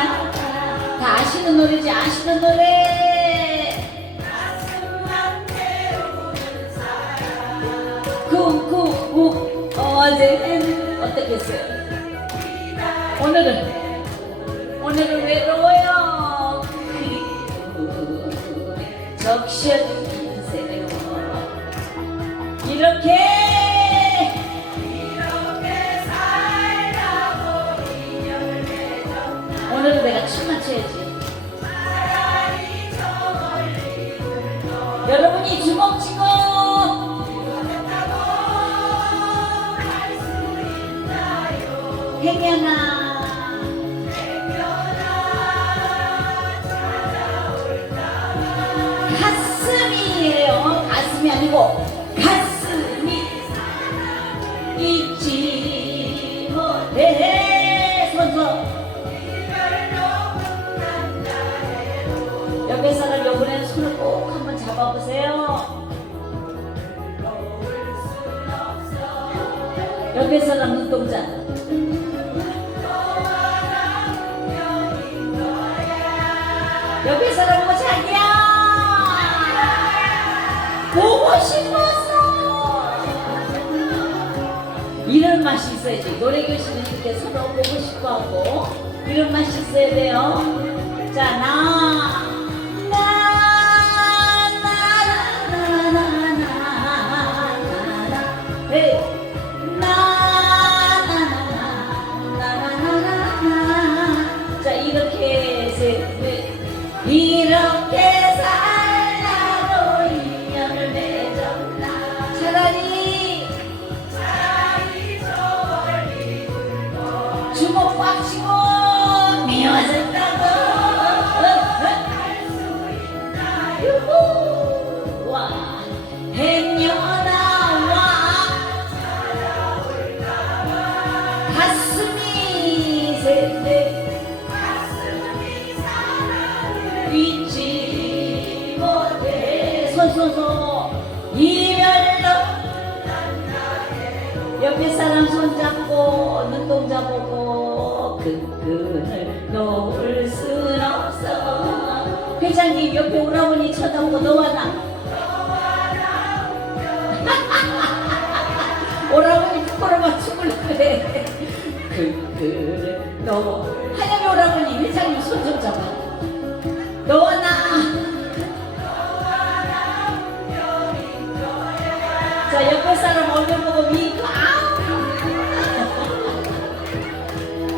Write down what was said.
야, 다 아시는 노래지 아시는 노래. 오늘은 오늘은 외로워요. 적셔 오늘은 내가 춤 맞춰야지. 여러분이 주먹 쥐고 행여나 가슴이에요. 가슴이 아니고 가슴이 잊지 옆에 사람 눈동자. 옆에 사람 보고 자기야 보고 싶었어 이런 맛이 있어야지 노래 교실은 이렇게 서로 보고 싶어하고 이런 맛이 있어야 돼요. 자 나 주먹 꽉 쥐고 미워졌다고. 할 수 있다 유후 와 행여나와. 가슴이 샌데 가슴이 사랑을 잊지 못해. 서서서 이 옆에 사람 손잡고 눈동자 보고 그 끈을 놓을 순 없어. 회장님 옆에 오라버니 쳐다보고 너와 나. 오라버니 부끄러워 죽을 그래 그 끈을 놓을 하얀이 오라버니 회장님 손 좀 잡아. 너와 나. 자, 옆에 사람 얼굴 보고 윙크 아